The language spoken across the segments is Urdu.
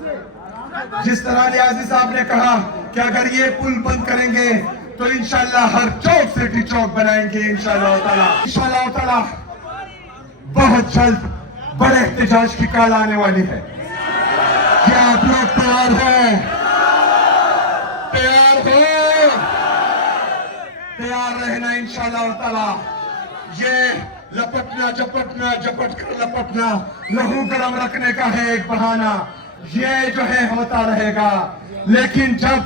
جس طرح نیازی صاحب نے کہا کہ اگر یہ پل بند کریں گے تو انشاءاللہ ہر چوک سٹی چوک بنائیں گے انشاءاللہ تعالی. انشاءاللہ تعالی بہت جلد بڑے احتجاج کی کال آنے والی ہے. کیا آپ لوگ تیار ہیں؟ تیار ہو؟ تیار رہنا انشاءاللہ تعالی. یہ لپٹنا جپٹنا جپٹ کر لپٹنا لہو گرم رکھنے کا ہے ایک بہانہ. یہ جو ہے ہوتا رہے گا، لیکن جب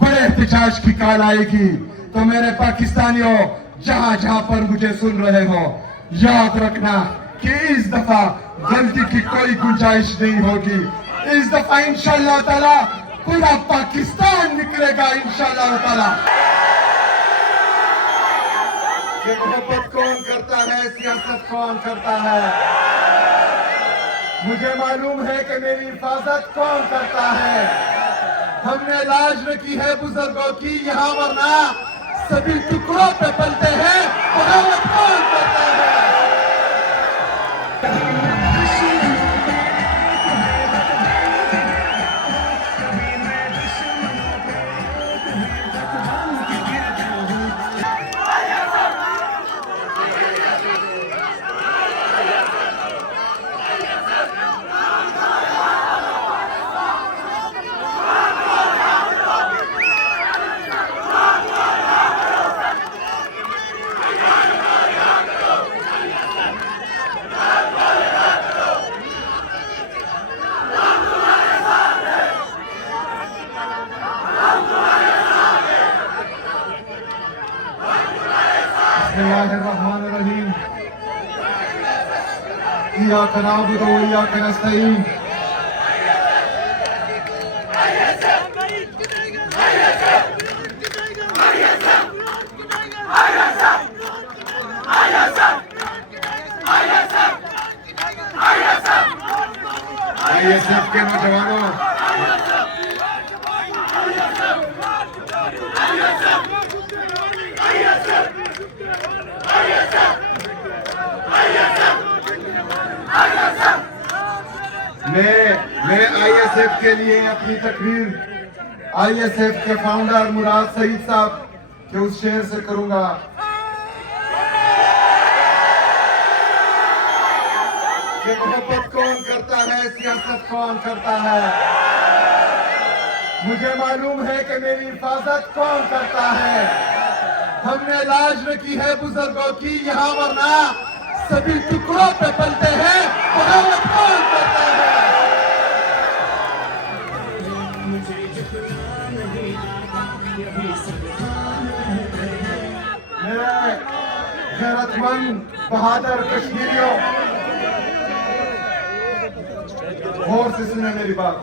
بڑے احتجاج کی کال آئے گی تو میرے پاکستانیوں جہاں جہاں پر مجھے سن رہے ہو، یاد رکھنا کہ اس دفعہ غلطی کی کوئی گنجائش نہیں ہوگی. اس دفعہ انشاءاللہ تعالی پورا پاکستان نکلے گا انشاءاللہ تعالی. یہ محبت کون کرتا ہے، سیاست کون کرتا ہے؟ مجھے معلوم ہے کہ میری حفاظت کون کرتا ہے. ہم نے لاج رکھی ہے بزرگوں کی یہاں، ورنہ سبھی ٹکڑوں پہ پلتے ہیں. بغاوت کون کرتا ہے؟ بسم اللہ الرحمن الرحیم. ایاک نعبد و ایاک نستعین. ISF کے نوجوانوں، میں ISF کے لیے اپنی تقریر ISF کے فاؤنڈر مراد سعید صاحب کے اس شعر سے کروں گا. یہ محبت کون کرتا ہے، سیاست کون کرتا ہے؟ مجھے معلوم ہے کہ میری حفاظت کون کرتا ہے. ہم نے لاج رکھی ہے بزرگوں کی یہاں، ورنہ سبھی ٹکڑوں پہ پلتے ہیں. بغاوت کون کرتا ہے؟ میرے غیرت مند بہادر کشمیریوں، غور سے سنیں میری بات.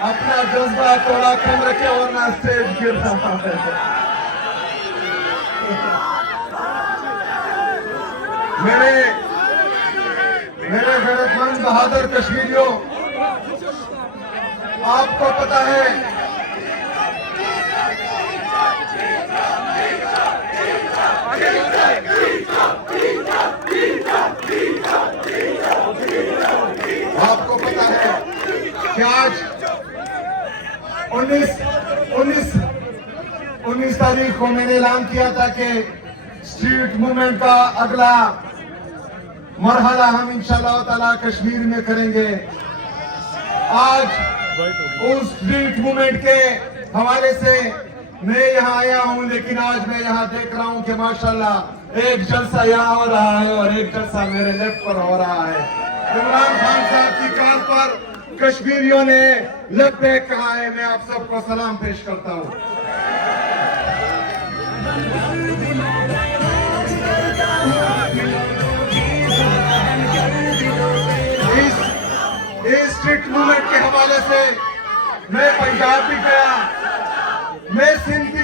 اپنا جذبہ تھوڑا کم رکھے ورنہ اسٹیج گر رہا ہے. میرے غیرت مند بہادر کشمیریوں، آپ کو پتا ہے کہ آج 19 تاریخ کو میں نے اعلان کیا تھا کہ اسٹریٹ موومنٹ کا اگلا مرحلہ ہم انشاءاللہ تعالی کشمیر میں کریں گے. آج اس اسٹریٹ موومنٹ کے حوالے سے میں یہاں آیا ہوں، لیکن آج میں یہاں دیکھ رہا ہوں کہ ماشاءاللہ ایک جلسہ یہاں ہو رہا ہے اور ایک جلسہ میرے لیفٹ پر ہو رہا ہے. عمران خان صاحب کی کال پر کشمیریوں نے لبیک کہا ہے. میں آپ سب کو سلام پیش کرتا ہوں. اس اسٹریٹ موومنٹ کے حوالے سے میں پنجاب بھی گیا، میں سندھ بھی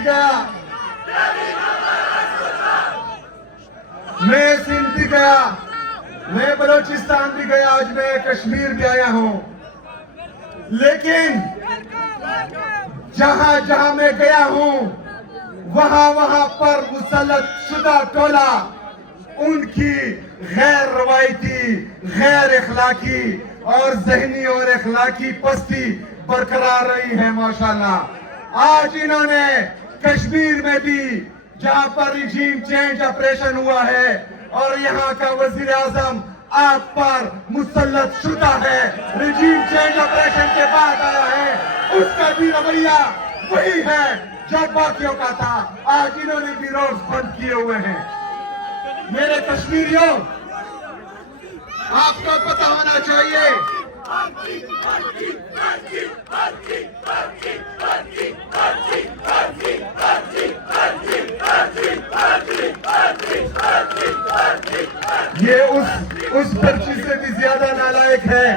گیا، میں بلوچستان بھی گیا، آج میں کشمیر بھی آیا ہوں. لیکن جہاں جہاں میں گیا ہوں وہاں وہاں پر مسلط شدہ ٹولہ ان کی غیر روایتی، غیر اخلاقی اور ذہنی اور اخلاقی پستی برقرار رہی ہے ماشاءاللہ۔ آج انہوں نے کشمیر میں بھی جہاں پر ریجیم چینج آپریشن ہوا ہے اور یہاں کا وزیر اعظم آپ پر مسلط شدہ ہے، ریجیم چینج آپریشن کے بعد آیا ہے، اس کا بھی رویہ وہی ہے جو باقیوں کا تھا۔ آج انہوں نے بھی روڈز بند کیے ہوئے ہیں۔ میرے کشمیریوں، آپ کو پتہ ہونا چاہیے یہ اس پرچی سے بھی زیادہ نالائق ہے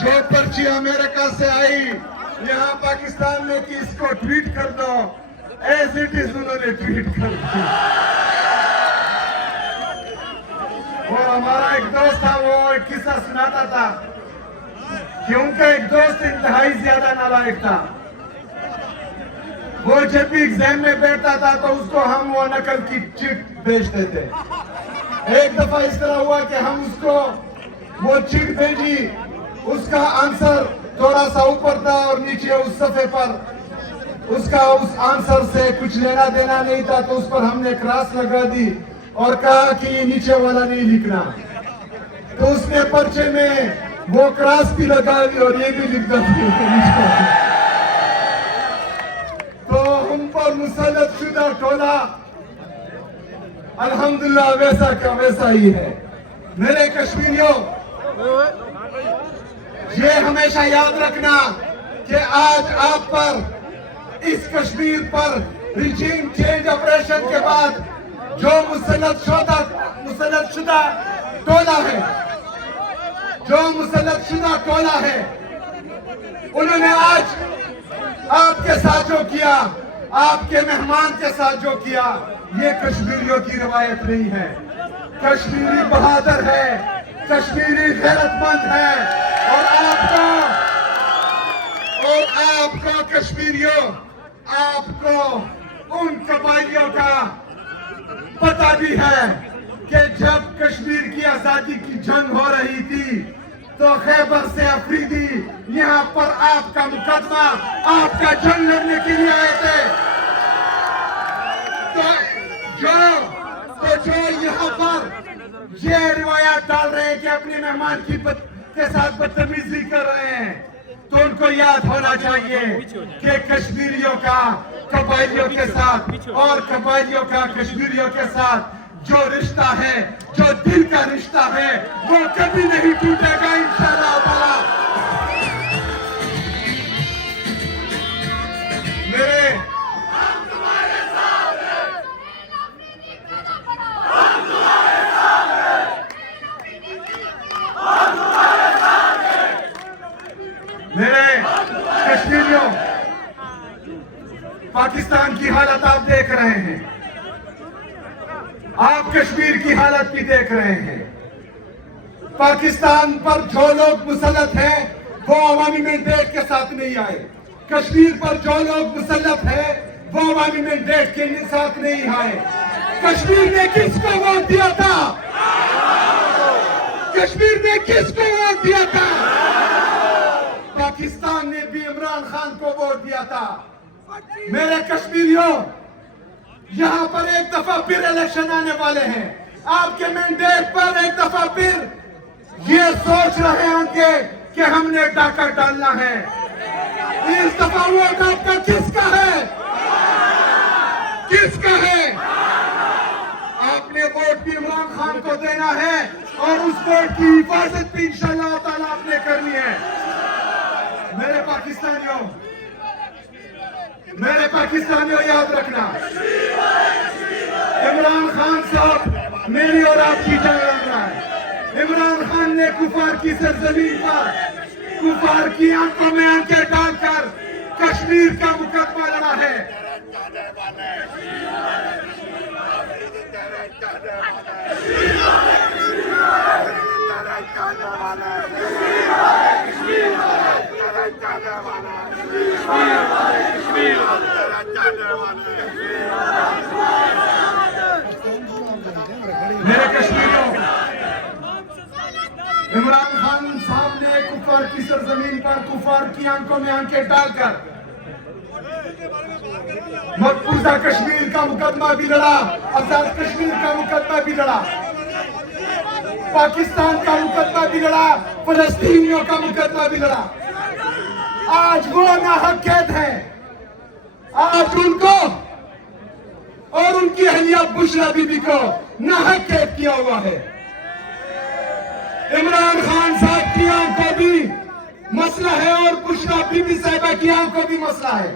جو پرچی امریکہ سے آئی یہاں پاکستان میں کہ اس کو ٹویٹ کر دو، ایز اٹ از انہوں نے ٹویٹ کر دی۔ وہ ہمارا ایک دوست تھا، وہ ایک قصہ سناتا تھا کہ ان کا ایک دوست انتہائی زیادہ نالائق تھا۔ وہ جب بھی ایگزام میں بیٹھتا تھا تو اس کو ہم وہ نقل کی چٹ بھیجتے تھے۔ ایک دفعہ اس طرح ہوا کہ ہم اس کو وہ چٹ بھیجی، اس کا آنسر تھوڑا سا اوپر تھا اور نیچے اس صفحے پر اس آنسر سے کچھ لینا دینا نہیں تھا، تو اس پر ہم نے کراس لگا دی اور کہا کہ یہ نیچے والا نہیں لکھنا۔ تو اس نے پرچے میں وہ کراس بھی لگا دی اور یہ بھی لکھ دیا۔ تو ہم پر مسلط شدہ ٹولہ الحمدللہ ویسا کا ویسا ہی ہے۔ میرے کشمیریوں، یہ ہمیشہ یاد رکھنا کہ آج آپ پر اس کشمیر پر ریجیم چینج آپریشن کے بعد جو مسلط شدہ ٹولہ ہے، انہوں نے آج آپ کے ساتھ جو کیا، آپ کے مہمان کے ساتھ جو کیا، یہ کشمیریوں کی روایت نہیں ہے۔ کشمیری بہادر ہے، کشمیری غیرت مند ہے، اور آپ کو کشمیریوں، آپ کو ان قبائلیوں کا پتہ بھی ہے کہ جب کشمیر کی آزادی کی جنگ ہو رہی تھی تو خیبر سے افریدی یہاں پر آپ کا مقدمہ، آپ کا جنگ لڑنے کے لیے آئے تھے۔ تو جو یہاں پر یہ روایات ڈال رہے ہیں کہ اپنے مہمان کے ساتھ بدتمیزی کر رہے ہیں، تو ان کو یاد ہونا چاہیے کہ کشمیریوں کا قبائلیوں کے ساتھ اور قبائلیوں کا کشمیریوں کے ساتھ جو رشتہ ہے، جو دل کا رشتہ ہے، وہ کبھی نہیں ٹوٹے گا انشاءاللہ تعالی۔ میرے کشمیریوں، پاکستان کی حالت آپ دیکھ رہے ہیں، آپ کشمیر کی حالت بھی دیکھ رہے ہیں۔ پاکستان پر جو لوگ مسلط ہیں وہ عوامی مینڈیٹ کے ساتھ نہیں آئے۔ کشمیر پر جو لوگ مسلط ہیں وہ عوامی مینڈیٹ کے ساتھ نہیں آئے۔ کشمیر نے کس کو ووٹ دیا تھا؟ کشمیر نے کس کو ووٹ دیا تھا؟ پاکستان نے بھی عمران خان کو ووٹ دیا تھا۔ میرے کشمیریوں، یہاں پر ایک دفعہ پھر الیکشن آنے والے ہیں۔ آپ کے مینڈیٹ پر ایک دفعہ پھر یہ سوچ رہے ہوں گے کہ ہم نے ڈاکہ ڈالنا ہے۔ اس دفعہ ووٹ آپ کا کس کا ہے؟ کس کا ہے؟ آپ نے ووٹ بھی عمران خان کو دینا ہے اور اس ووٹ کی حفاظت بھی انشاءاللہ تعالیٰ آپ نے کرنی ہے۔ میرے پاکستانیوں یاد رکھنا، عمران خان صاحب میری اور آپ کی جنگ لڑ رہا ہے۔ عمران خان نے کفار کی سرزمین پر کفار کی آنکھوں میں آنکھیں ڈال کر کشمیر کا مقدمہ لڑا ہے۔ میرے کشمیریوں، عمران خان صاحب نے کفار کی سرزمین پر کفار کی آنکھوں میں آنکھیں ڈال کر مقبوضہ کشمیر کا مقدمہ بھی لڑا، آزاد کشمیر کا مقدمہ بھی لڑا، پاکستان کا مقدمہ بھی لڑا، فلسطینیوں کا مقدمہ بھی لڑا۔ آج وہ ناحق قید ہیں، آج ان کو اور ان کی اہلیہ بشرا بی بی کو ناحق قید کیا ہوا ہے۔ عمران خان صاحب کی آنکھ کو بھی مسئلہ ہے اور بشرا بی بی صاحبہ کی آنکھ کو بھی مسئلہ ہے۔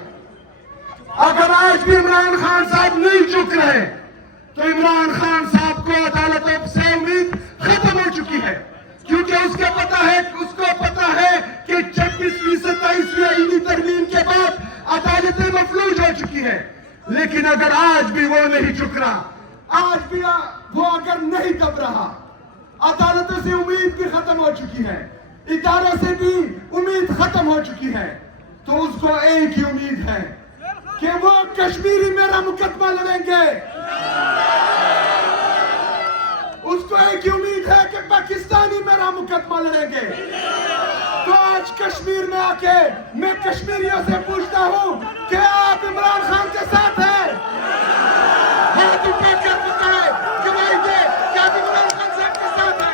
اگر آج بھی عمران خان صاحب نہیں جھک رہے تو عمران خان صاحب کو عدالتوں سے امید ختم ہو چکی ہے، کیونکہ اس کو پتا ہے کہ 26ویں 27ویں آئینی ترمیم کے بعد عدالتیں مفلوج ہو چکی ہیں۔ لیکن اگر آج بھی وہ نہیں جھک رہا، آج بھی وہ اگر نہیں دب رہا، عدالتوں سے امید بھی ختم ہو چکی ہے، اداروں سے بھی امید ختم ہو چکی ہے، تو اس کو ایک ہی امید ہے کہ وہ کشمیری میرا مقدمہ لڑیں گے۔ اس کو ایک ہی امید ہے کہ پاکستانی میرا مقدمہ لڑیں گے۔ تو آج کشمیر میں آ کے میں کشمیریوں سے پوچھتا ہوں کہ آپ عمران خان کے ساتھ ہیں؟ ہاتھ اٹھا کر بتائیں، گواہی دیں کہ آپ عمران خان صاحب کے ساتھ ہیں۔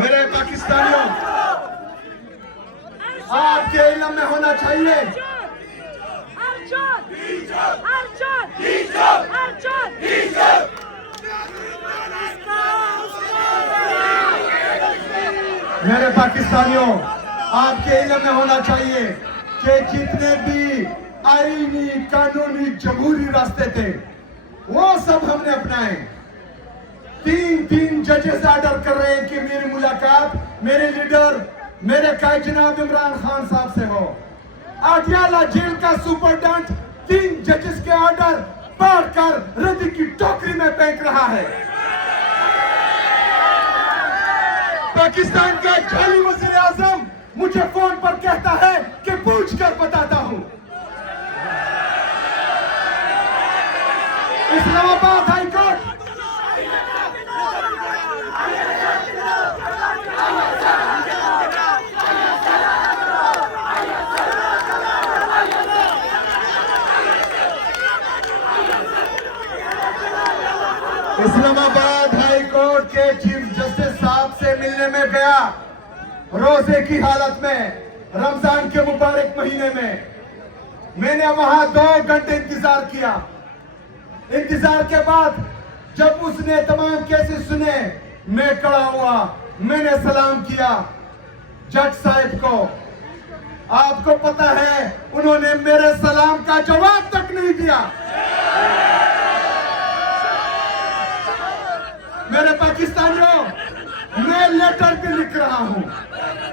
میرے پاکستانیوں، آپ کے علم میں ہونا چاہیے میرے پاکستانیوں، آپ کے علم میں ہونا چاہیے کہ جتنے بھی آئینی قانونی جمہوری راستے تھے وہ سب ہم نے اپنائے۔ تین ججز آرڈر کر رہے ہیں کہ میری ملاقات میرے لیڈر میرے قائد جناب عمران خان صاحب سے ہو۔ اڈیالہ جیل کا سپرڈنٹ 3 ججز کے آرڈر پڑھ کر ردی کی ٹوکری میں پھینک رہا ہے۔ پاکستان کا جعلی وزیر اعظم مجھے فون پر کہتا ہے کہ پوچھ کر بتاتا ہوں۔ اسلام آباد ہائی کورٹ اسلام آباد ہائی کورٹ کے چیف جسٹس صاحب سے ملنے میں گیا، روزے کی حالت میں، رمضان کے مبارک مہینے میں نے وہاں 2 گھنٹے انتظار کیا۔ انتظار کے بعد جب اس نے تمام کیسز سنے، میں کھڑا ہوا، میں نے سلام کیا جج صاحب کو۔ آپ کو پتا ہے انہوں نے میرے سلام کا جواب تک نہیں دیا۔ میرے پاکستانیوں، میں لیٹر بھی لکھ رہا ہوں،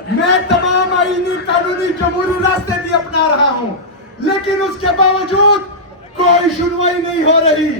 میں تمام آئینی قانونی جمہوری راستے بھی اپنا رہا ہوں، لیکن اس کے باوجود کوئی سنوائی نہیں ہو رہی۔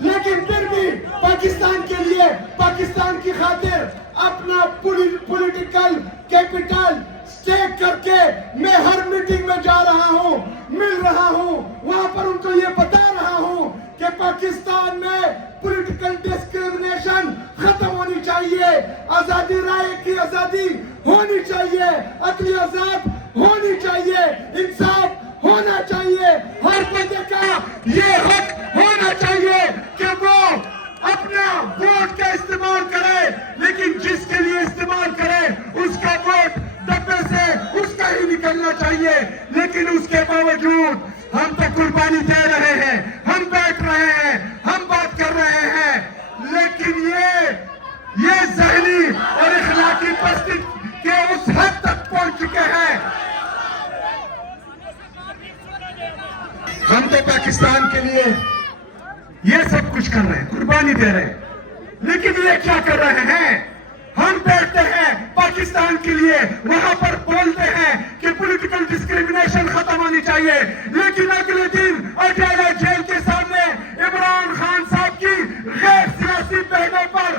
لیکن پھر بھی پاکستان کے لیے، پاکستان کی خاطر اپنا پولیٹیکل کیپٹل سٹیک کر کے میں ہر میٹنگ میں جا رہا ہوں، مل رہا ہوں، وہاں پر ان کو یہ بتا رہا ہوں کہ پاکستان میں پولیٹیکل ڈسکریمنیشن ختم ہونی چاہیے، آزادی رائے کی آزادی ہونی چاہیے، عدلی آزاد ہونی چاہیے، انصاف ہونا چاہیے، ہر بندے کا یہ حق ہونا چاہیے کہ وہ اپنا ووٹ کا استعمال کرے، لیکن جس کے لیے استعمال کرے اس کا ووٹ ڈبے سے اس کا ہی نکلنا چاہیے۔ لیکن اس کے باوجود ہم تو قربانی دے رہے ہیں، ہم بیٹھ رہے ہیں، ہم بات کر رہے ہیں، لیکن یہ ذہنی اور اخلاقی پستی کے اس حد تک پہنچ چکے ہیں۔ ہم تو پاکستان کے لیے یہ سب کچھ کر رہے ہیں، قربانی دے رہے ہیں، لیکن یہ کیا کر رہے ہیں؟ ہم بیٹھتے ہیں پاکستان کے لیے، وہاں پر بولتے ہیں کہ پولیٹیکل ڈسکریمنیشن ختم ہونی چاہیے، لیکن اگلے دن اڈیالہ جیل کے سامنے عمران خان صاحب کی غیر سیاسی بہنوں پر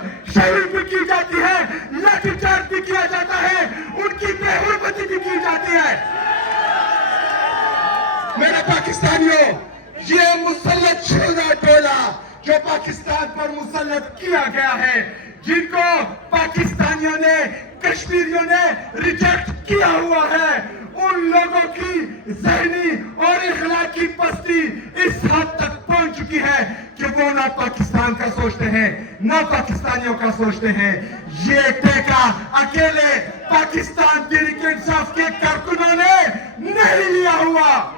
مسلط شیرہ ٹولہ جو پاکستان پر مسلط کیا گیا ہے، جن کو پاکستانیوں نے، کشمیریوں نے ریجیکٹ کیا ہوا ہے، ان لوگوں کی ذہنی اور اخلاقی پستی اس حد تک پہنچ چکی ہے کہ وہ نہ پاکستان کا سوچتے ہیں نہ پاکستانیوں کا سوچتے ہیں۔ یہ ٹیکہ اکیلے پاکستان تحریک انصاف کے کارکنوں نے نہیں لیا ہوا۔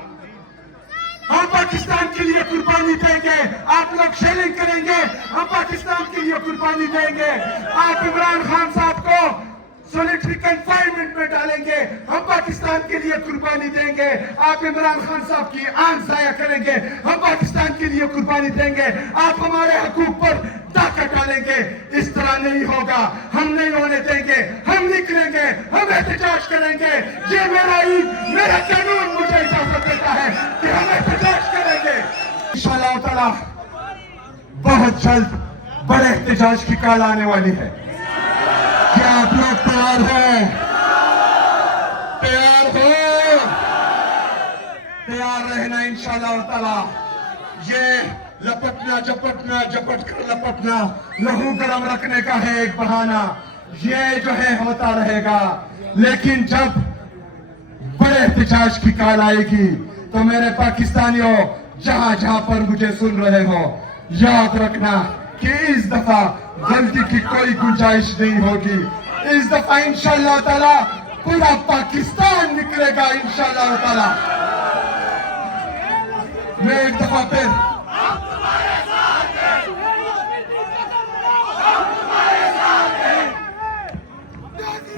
ہم پاکستان کے لیے قربانی دیں گے، آپ لوگ شیلنگ کریں گے، ہم پاکستان کے لیے قربانی دیں گے۔ آپ عمران خان صاحب کو سولیٹری کنفائنمنٹ میں ڈالیں گے، ہم پاکستان کے لیے قربانی دیں گے۔ آپ عمران خان صاحب کی آنکھ ضائع کریں گے، ہم پاکستان کے لیے قربانی دیں گے۔ آپ ہمارے حقوق پر ڈاکہ ڈالیں گے، اس طرح نہیں ہوگا، ہم نہیں ہونے دیں گے۔ ہم نکلیں گے، ہم احتجاج کریں گے۔ یہ میرا عید، میرا قانون مجھے اجازت دیتا ہے کہ ہم احتجاج کریں گے۔ انشاءاللہ تعالی بہت جلد بڑے احتجاج کی کال آنے والی ہے۔ کیا آپ لوگ تیار ہیں؟ تیار ہو؟ تیار رہنا انشاءاللہ تعالی۔ یہ لپٹنا جپٹنا جپٹ کر لپٹنا لہو گرم رکھنے کا ہے ایک بہانہ، یہ جو ہے ہوتا رہے گا۔ لیکن جب بڑے احتجاج کی کال آئے گی تو میرے پاکستانیوں جہاں جہاں پر مجھے سن رہے ہو، یاد رکھنا کہ اس دفعہ غلطی کی کوئی گنجائش نہیں ہوگی۔ اس دفعہ انشاءاللہ تعالی پورا پاکستان نکلے گا انشاءاللہ تعالی۔ میں ایک دفعہ پھر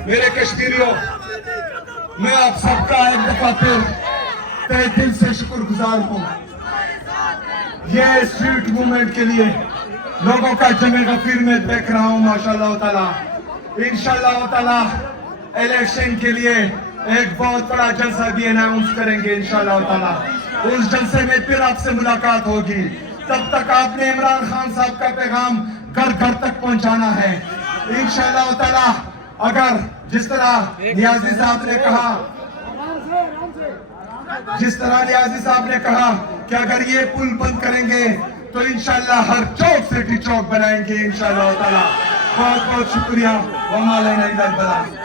میرے کشمیریوں، میں آپ سب کا ایک دفعہ پھر تہہ دل سے شکر گزار ہوں۔ یہ اسٹریٹ موومنٹ کے لیے لوگوں کا جمع غفیر میں دیکھ رہا ہوں ماشاءاللہ تعالی۔ انشاءاللہ تعالی الیکشن کے لیے ایک بہت بڑا جلسہ بھی اناؤنس کریں گے انشاءاللہ تعالی۔ اس جلسے میں پھر آپ سے ملاقات ہوگی۔ تب تک آپ نے عمران خان صاحب کا پیغام گھر گھر تک پہنچانا ہے انشاءاللہ تعالی۔ اگر جس طرح نیازی صاحب نے کہا، کہ اگر یہ پل بند کریں گے تو انشاءاللہ ہر چوک سے ٹی چوک بنائیں گے انشاءاللہ تعالی۔ بہت بہت شکریہ۔ وما علینا الا البلاغ۔